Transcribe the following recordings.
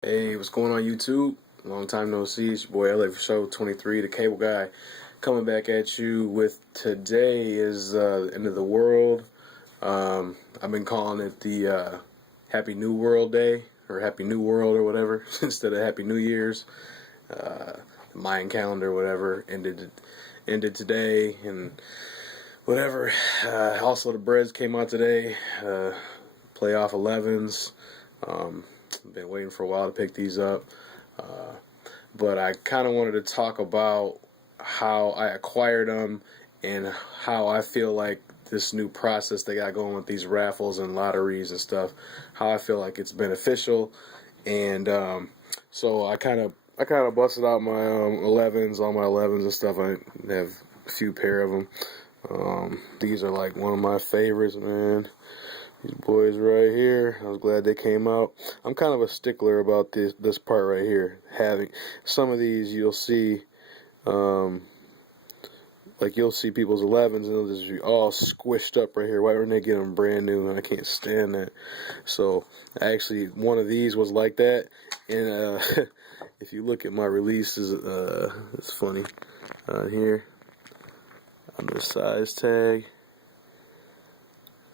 Hey, what's going on YouTube? Long time no see. It's your boy LA for Show 23, the cable guy, coming back at you with today is the end of the world. I've been calling it the Happy New World Day or Happy New World or whatever instead of Happy New Year's. The Mayan calendar, whatever, ended today and whatever. Also, the Breds came out today. Playoff 11s. Been waiting for a while to pick these up, but I kind of wanted to talk about how I acquired them and how I feel like this new process they got going with these raffles and lotteries and stuff, how I feel like it's beneficial. And so I kind of busted out my 11s, all my 11s and stuff. I have a few pair of them. These are like one of my favorites, man. These boys right here, I was glad they came out. I'm kind of a stickler about this part right here. Having some of these, you'll see, like you'll see people's 11s and they'll just be all squished up right here. Why wouldn't they get them brand new? And I can't stand that. So actually, one of these was like that. And if you look at my releases, it's funny. Here on the size tag.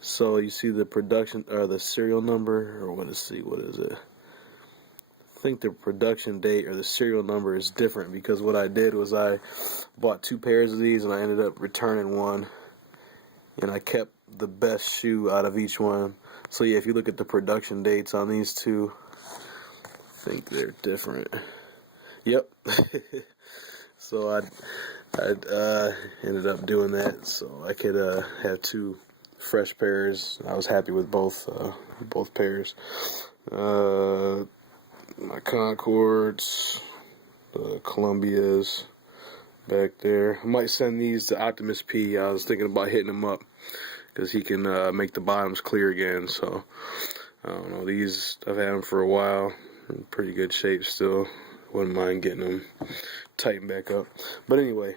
So you see the production or the serial number, or what is it? I think the production date or the serial number is different because what I did was I bought 2 pairs of these and I ended up returning one, and I kept the best shoe out of each one. So yeah, if you look at the production dates on these two, I think they're different. Yep. So I ended up doing that so I could have 2 fresh pairs. I was happy with both pairs. My Concords, the Columbias back there. I might send these to Optimus P. I was thinking about hitting him up because he can make the bottoms clear again. So I don't know. These I've had them for a while. In pretty good shape still. Wouldn't mind getting them tightened back up. But anyway,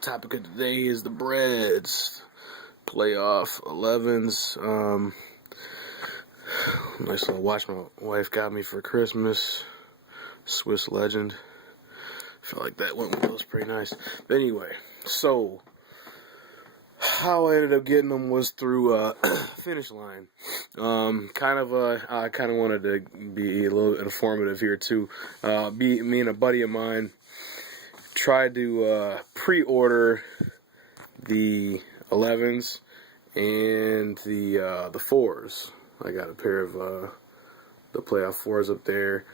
topic of today is the Breds. Playoff 11s. Nice little watch my wife got me for Christmas. Swiss Legend. Feel like that went with those pretty nice. But anyway, so how I ended up getting them was through Finishline. I kind of wanted to be a little informative here too. Me and a buddy of mine tried to pre-order the 11s and the 4s. I got a pair of the playoff 4s up there.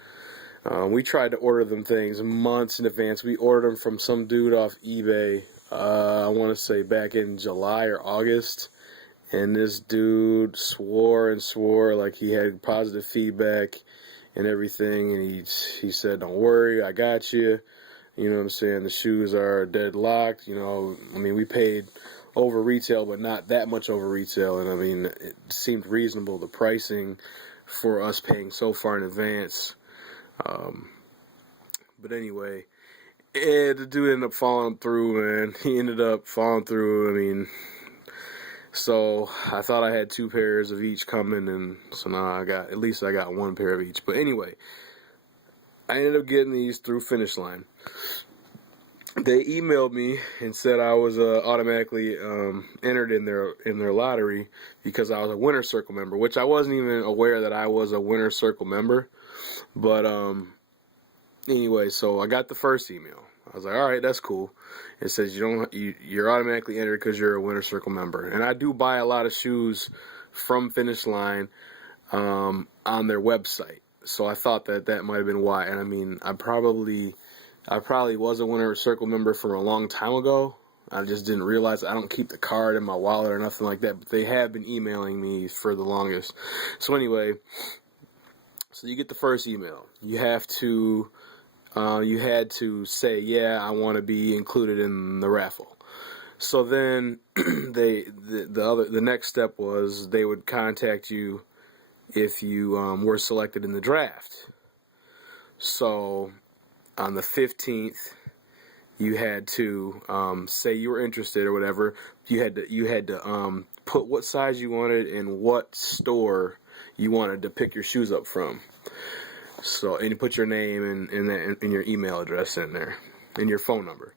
We tried to order them things months in advance. We ordered them from some dude off eBay. I want to say back in July or August, and this dude swore like he had positive feedback and everything, and he said, "Don't worry, I got you." You know what I'm saying? The shoes are deadlocked. You know, I mean, we paid over retail, but not that much over retail. And I mean, it seemed reasonable, the pricing for us paying so far in advance. But anyway, the dude ended up falling through, man. He ended up falling through. I mean, so I thought I had 2 pairs of each coming, and so now I got 1 pair of each. But anyway, I ended up getting these through Finishline. They emailed me and said I was automatically entered in their lottery because I was a Winner Circle member, which I wasn't even aware that I was a Winner Circle member. But anyway, so I got the first email. I was like, all right, that's cool. It says you're automatically entered because you're a Winner Circle member. And I do buy a lot of shoes from Finishline on their website. So I thought that might have been why. And I mean, I probably was a Winner Circle member from a long time ago. I just didn't realize. I don't keep the card in my wallet or nothing like that. But they have been emailing me for the longest. So anyway, so you get the first email. You had to say, yeah, I want to be included in the raffle. So then the next step was they would contact you if you were selected in the draft. So on the 15th, you had to say you were interested or whatever. You had to put what size you wanted and what store you wanted to pick your shoes up from. So, and you put your name and your email address in there, and your phone number.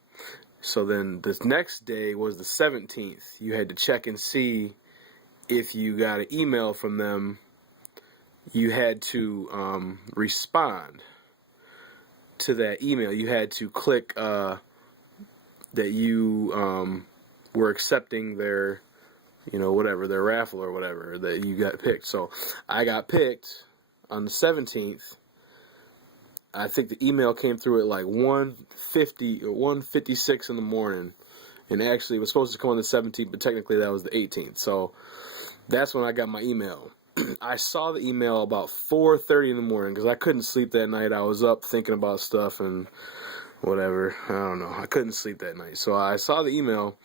So then the next day was the 17th. You had to check and see if you got an email from them. You had to respond to that email. You had to click that you were accepting their, whatever, their raffle or whatever, that you got picked. So I got picked on the 17th. I think the email came through at like 1:50 or 1:56 in the morning. And actually it was supposed to come on the 17th, but technically that was the 18th. So that's when I got my email. I saw the email about 4:30 in the morning because I couldn't sleep that night. I was up thinking about stuff and whatever. I don't know. I couldn't sleep that night. So I saw the email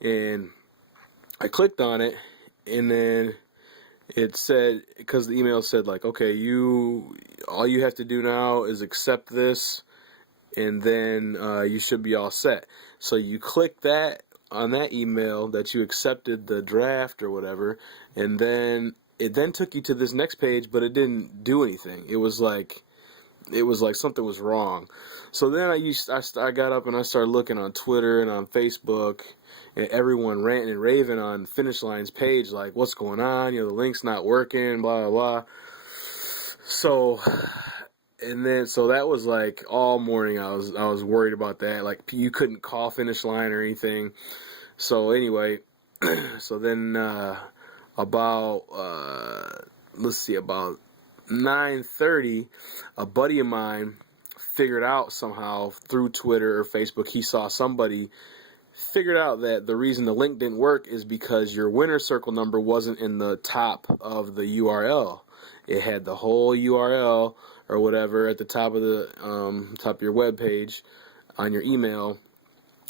and I clicked on it, and then it said, because the email said like, okay, all you have to do now is accept this, and then you should be all set. So you click that on that email that you accepted the draft or whatever, and then it then took you to this next page, but it didn't do anything. It was like something was wrong. So then I got up and I started looking on Twitter and on Facebook, and everyone ranting and raving on Finishline's page, like, what's going on? The link's not working, blah, blah, blah. So that was like all morning I was worried about that. Like, you couldn't call Finishline or anything. So anyway, so then about 9:30, a buddy of mine figured out somehow through Twitter or Facebook, he saw somebody figured out that the reason the link didn't work is because your winner circle number wasn't in the top of the URL. It had the whole URL or whatever at the top of the top of your web page on your email,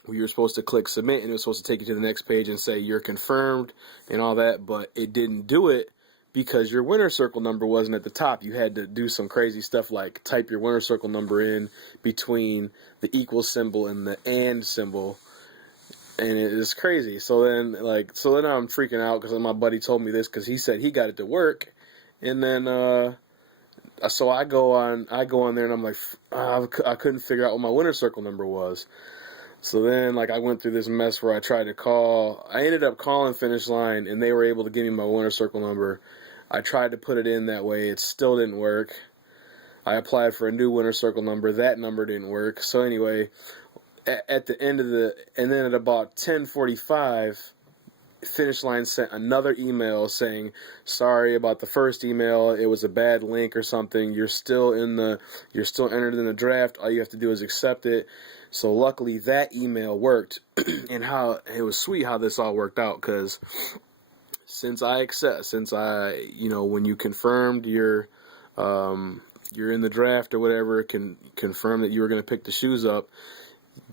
where you're supposed to click submit, and it was supposed to take you to the next page and say you're confirmed and all that, but it didn't do it because your winner circle number wasn't at the top. You had to do some crazy stuff like type your winner circle number in between the equal symbol and the and symbol, and it's crazy. So then I'm freaking out because my buddy told me this because he said he got it to work, and then so I go on there and I'm like, I couldn't figure out what my winner circle number was. So then, I went through this mess where I tried to call. I ended up calling Finishline, and they were able to give me my winner circle number. I tried to put it in that way. It still didn't work. I applied for a new winner circle number. That number didn't work. So anyway, at the end of and then at about 10:45, Finishline sent another email saying, sorry about the first email. It was a bad link or something. You're still entered in the draft. All you have to do is accept it. So luckily that email worked, and how it was sweet how this all worked out, because since I when you confirmed you're in the draft or whatever, can confirm that you were going to pick the shoes up,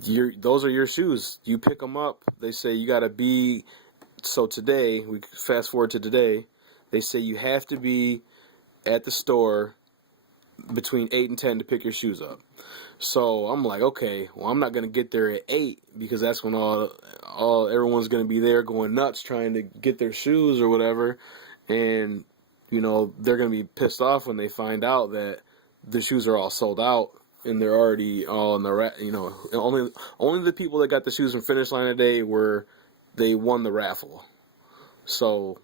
those are your shoes. You pick them up. They say you got to be, so today, we fast forward to today, they say you have to be at the store between 8 and 10 to pick your shoes up. So I'm like, okay, well, I'm not going to get there at 8 because that's when everyone's going to be there going nuts trying to get their shoes or whatever. And, they're going to be pissed off when they find out that the shoes are all sold out and they're already all in the only the people that got the shoes from Finishline today they won the raffle. So,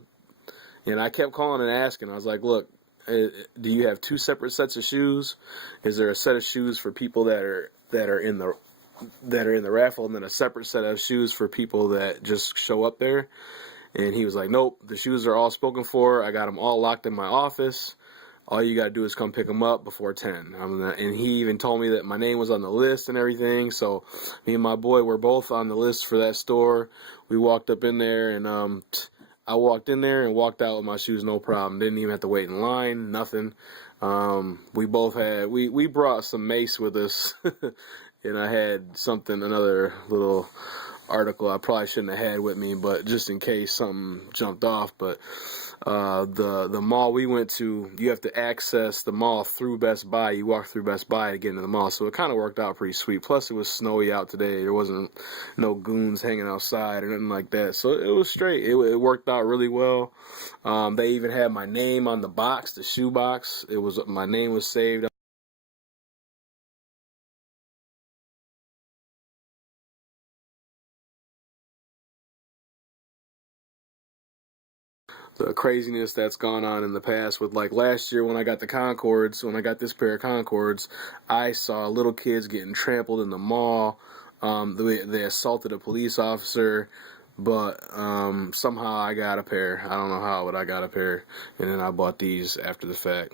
and I kept calling and asking. I was like, look, do you have two separate sets of shoes? Is there a set of shoes for people that are in the raffle, and then a separate set of shoes for people that just show up there? And he was like, nope, the shoes are all spoken for. I got them all locked in my office. All you got to do is come pick them up before 10. And he even told me that my name was on the list and everything. So me and my boy were both on the list for that store. We walked up in there, and I walked in there and walked out with my shoes, no problem. Didn't even have to wait in line, nothing. We both had, we brought some mace with us, and I had another little article I probably shouldn't have had with me, but just in case something jumped off. But the mall we went to, you have to access the mall through Best Buy. You walk through Best Buy to get into the mall, so it kind of worked out pretty sweet. Plus it was snowy out today. There wasn't no goons hanging outside or nothing like that, so it was straight. It worked out really well. They even had my name on the box, the shoe box. My name was saved craziness that's gone on in the past. With like last year when I got the Concords, when I got this pair of Concords, I saw little kids getting trampled in the mall. They assaulted a police officer, but somehow I got a pair. I don't know how, but I got a pair, and then I bought these after the fact.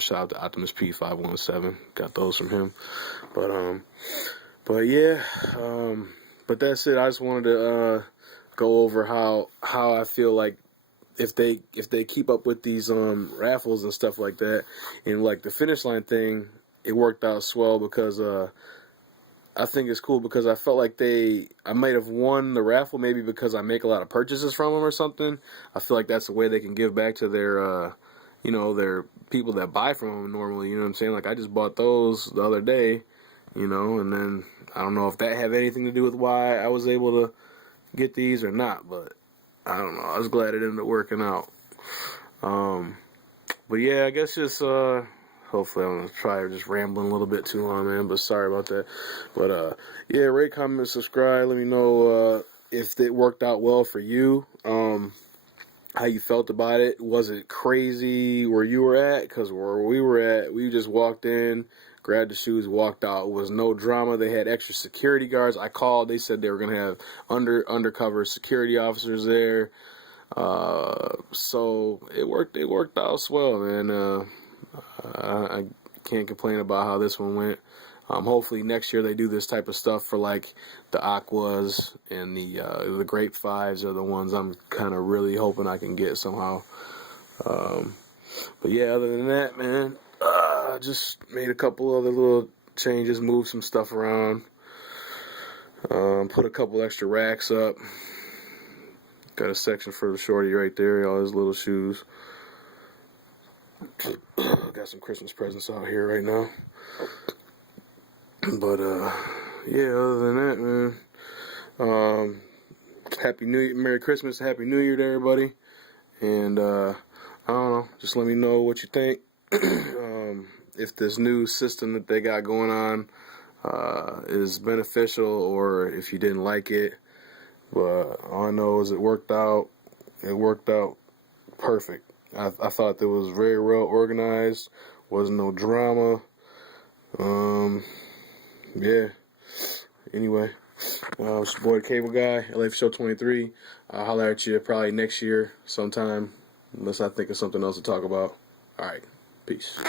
Shout out to Optimus P517. Got those from him, but yeah, but that's it. I just wanted to go over how I feel like if they keep up with these raffles and stuff like that, and like the finish line thing, it worked out swell because I think it's cool because I felt like I might have won the raffle maybe because I make a lot of purchases from them or something. I feel like that's a way they can give back to their their people that buy from them normally. You know what I'm saying? Like I just bought those the other day, and then I don't know if that have anything to do with why I was able to get these or not, but I don't know. I was glad it ended up working out. But yeah, I guess just hopefully I'm probably just rambling a little bit too long, man. But sorry about that. But yeah, rate, comment, subscribe. Let me know if it worked out well for you. How you felt about it. Was it crazy where you were at? Because where we were at, we just walked in, grabbed the shoes, walked out. It was no drama. They had extra security guards. I called. They said they were going to have undercover security officers there. So it worked out swell, man. I can't complain about how this one went. Hopefully next year they do this type of stuff for like the Aquas and the Grape Fives are the ones I'm kind of really hoping I can get somehow. But yeah, other than that, man, I just made a couple other little changes, moved some stuff around, put a couple extra racks up. Got a section for the shorty right there, all his little shoes. Got some Christmas presents out here right now. But yeah, other than that, man, Happy New Year, Merry Christmas, Happy New Year to everybody. And I don't know, just let me know what you think. If this new system that they got going on is beneficial or if you didn't like it. But all I know is it worked out. It worked out perfect. I thought it was very well organized. Wasn't no drama. Yeah. Anyway, it's your boy the Cable Guy, LA for Show 23. I'll holler at you probably next year sometime, unless I think of something else to talk about. Alright, peace.